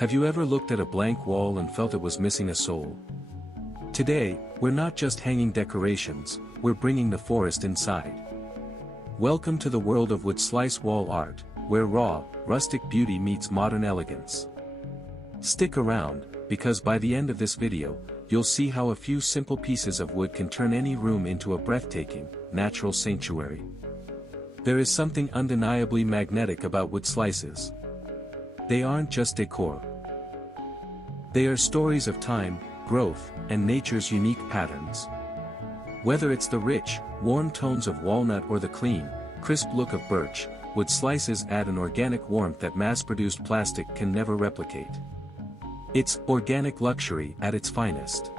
Have you ever looked at a blank wall and felt it was missing a soul? Today, we're not just hanging decorations, we're bringing the forest inside. Welcome to the world of wood slice wall art, where raw, rustic beauty meets modern elegance. Stick around, because by the end of this video, you'll see how a few simple pieces of wood can turn any room into a breathtaking, natural sanctuary. There is something undeniably magnetic about wood slices. They aren't just decor. They are stories of time, growth, and nature's unique patterns. Whether it's the rich, warm tones of walnut or the clean, crisp look of birch, wood slices add an organic warmth that mass-produced plastic can never replicate. It's organic luxury at its finest.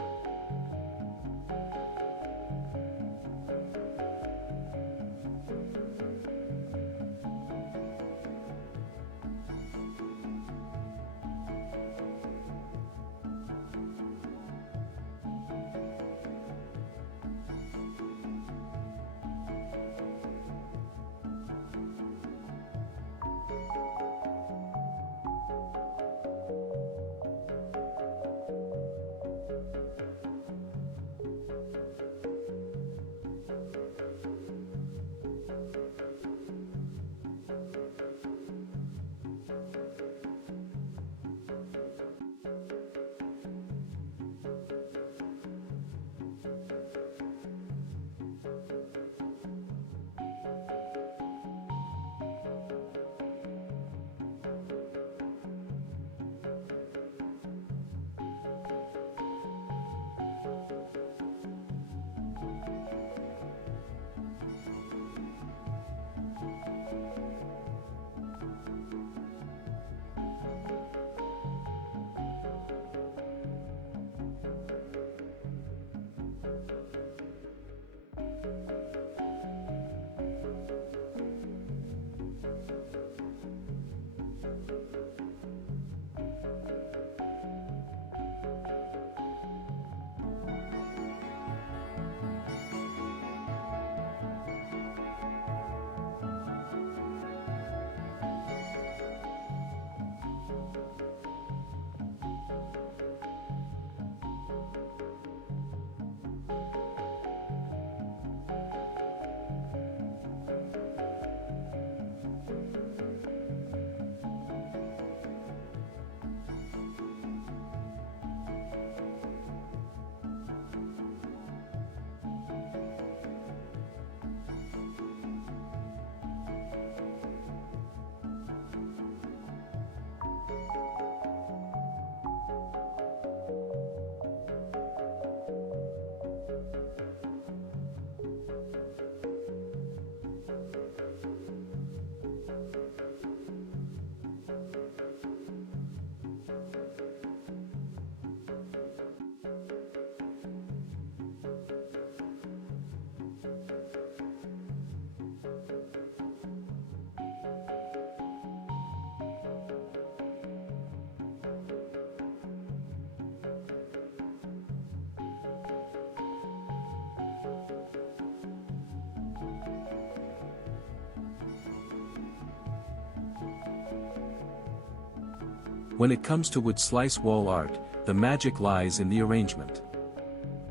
When it comes to wood slice wall art, the magic lies in the arrangement.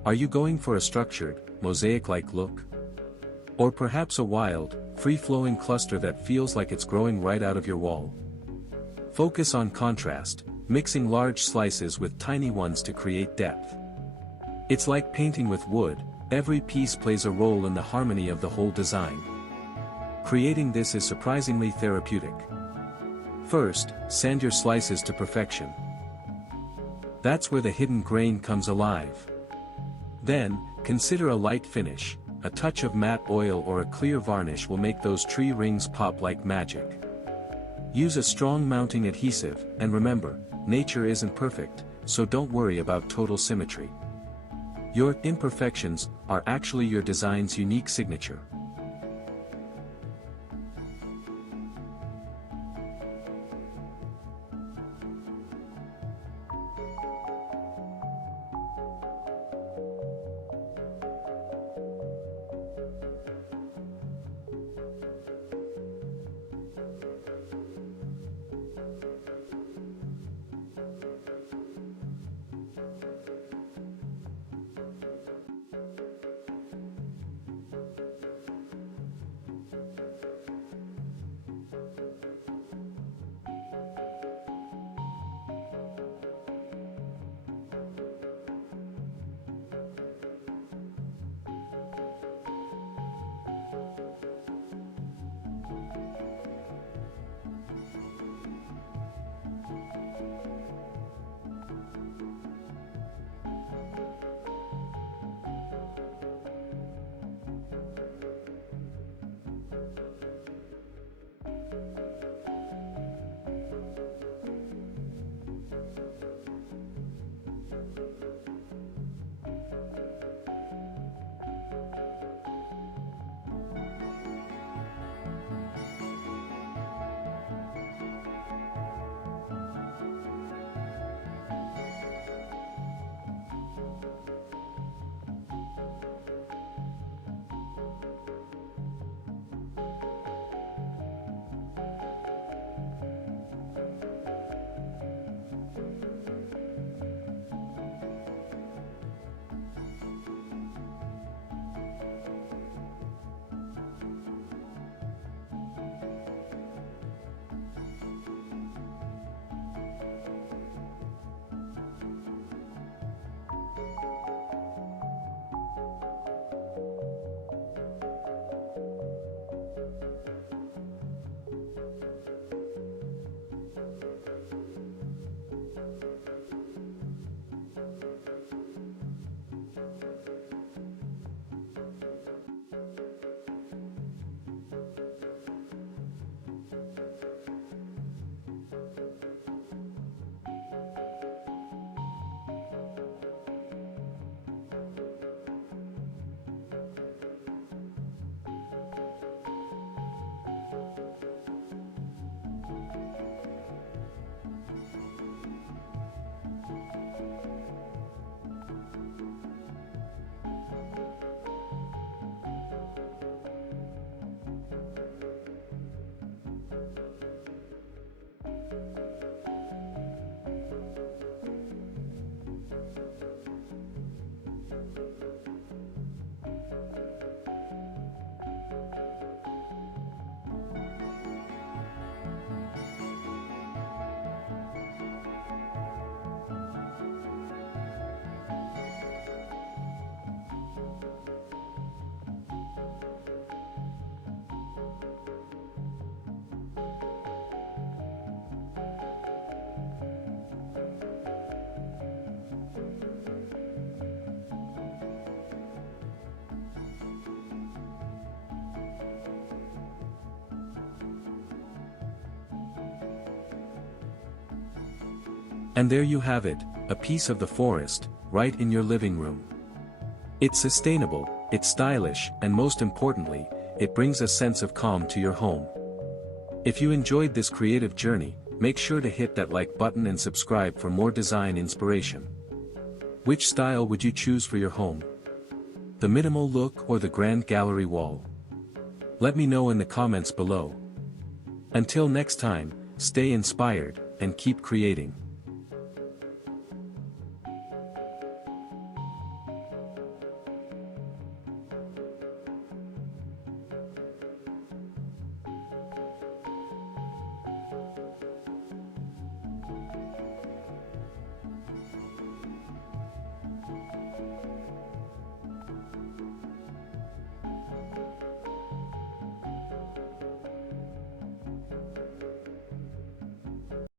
Are you going for a structured, mosaic-like look? Or perhaps a wild, free-flowing cluster that feels like it's growing right out of your wall? Focus on contrast, mixing large slices with tiny ones to create depth. It's like painting with wood, every piece plays a role in the harmony of the whole design. Creating this is surprisingly therapeutic. First, sand your slices to perfection. That's where the hidden grain comes alive. Then, consider a light finish. A touch of matte oil or a clear varnish will make those tree rings pop like magic. Use a strong mounting adhesive, and remember, nature isn't perfect, so don't worry about total symmetry. Your imperfections are actually your design's unique signature. And there you have it, a piece of the forest, right in your living room. It's sustainable, it's stylish, and most importantly, it brings a sense of calm to your home. If you enjoyed this creative journey, make sure to hit that like button and subscribe for more design inspiration. Which style would you choose for your home? The minimal look or the grand gallery wall? Let me know in the comments below. Until next time, stay inspired, and keep creating.